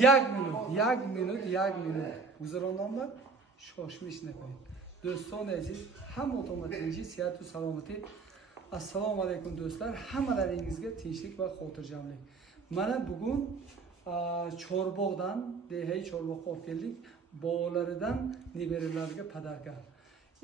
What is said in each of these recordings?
یک минут گذراندم شاشمیش نکنید. دوستان عزیز هم اتوماتیکی صحت و سلامتی. Assalomu alaykum do'stlar, hammalaringizga tinchlik va xotirjamlik. Mana bugun Chorbog'dan, Dehey Chorbog'ga olib keldik. Bolalaridan neberalarga padarka.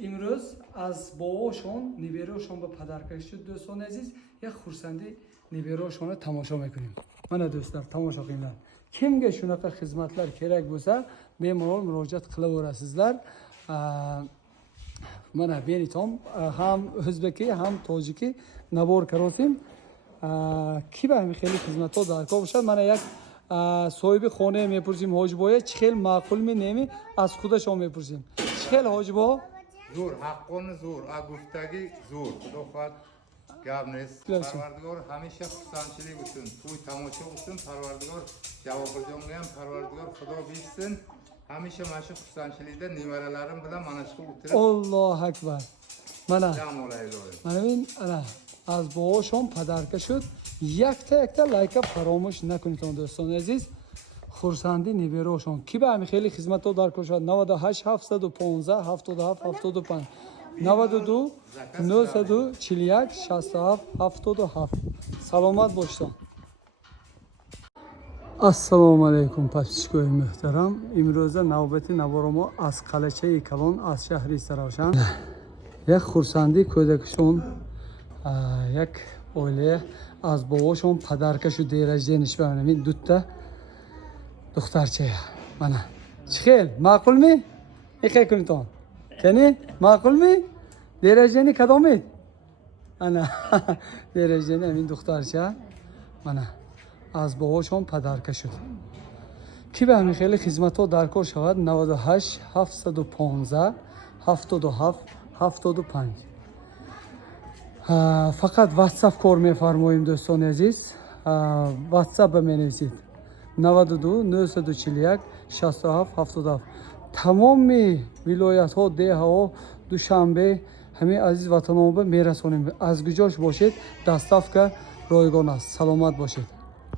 Imroz az bovoshon neberashon ba padarka shud do'ston aziz, یک xursandi neberashonni tomosha میکنیم. Mana do'stlar, tomosha qilinglar. Kimga shunaqa xizmatlar kerak bo'lsa, bemalol murojaat qilaverasizlar. Mana benitom ham o'zbeki ham tojiki nabor karosim ki bahmi خیلی xizmatlar darkor bo'ladi. Mana yak sohibi xona mepursim hojboya chixel ma'qulmi nemi az xudoshon mepursim. Chixel hojbo zo'r, haqqoni zo'r, a guftagi zo'r. Xudoxat gapnes. Parvardigor hamisha xursandchilik uchun, to'y tomosha uchun Parvardigor Javobxonga ham Parvardigor Xudo bilsin. Hamisha mana shu xursandchilikda nevaralarim bilan mana shu o'tirib Allohu akbar. Mana dam olaylik. Mana men ana az boshom padarka shud. Yakta layka faromush nakunid do'ston aziz. Xursandi neberashon ki bahmi خیلی xizmatlar darkor shud. 98 715 77 75 92 941 67 77. Salomat bo'lsin. Assalomu alaykum pastishkoy muhtaram. Imroza navbati navoramo az qalachai Kalon az shahri Saravshan. Yak xursandi ko'dakishon yak oila az bovoshon padarka shu derajada nishbana men dutta دخترچه mana chixel ma'qulmi ikhay kunton kani ma'qulmi derajani kadomit ana derajani men دخترچه mana از باباشون پدرکه شد کی به همین خیلی خدمت‌ها درکار شود 98 715 77 75 فقط واتساپ کار می‌فرماییم دوستان عزیز واتساپ بنویسید 92 941 67 77 تمام ولایت‌ها دهه‌ها دوشنبه همه عزیز وطن‌ها به میرسونیم از گجاش باشید دستافکا رایگان است سلامت باشید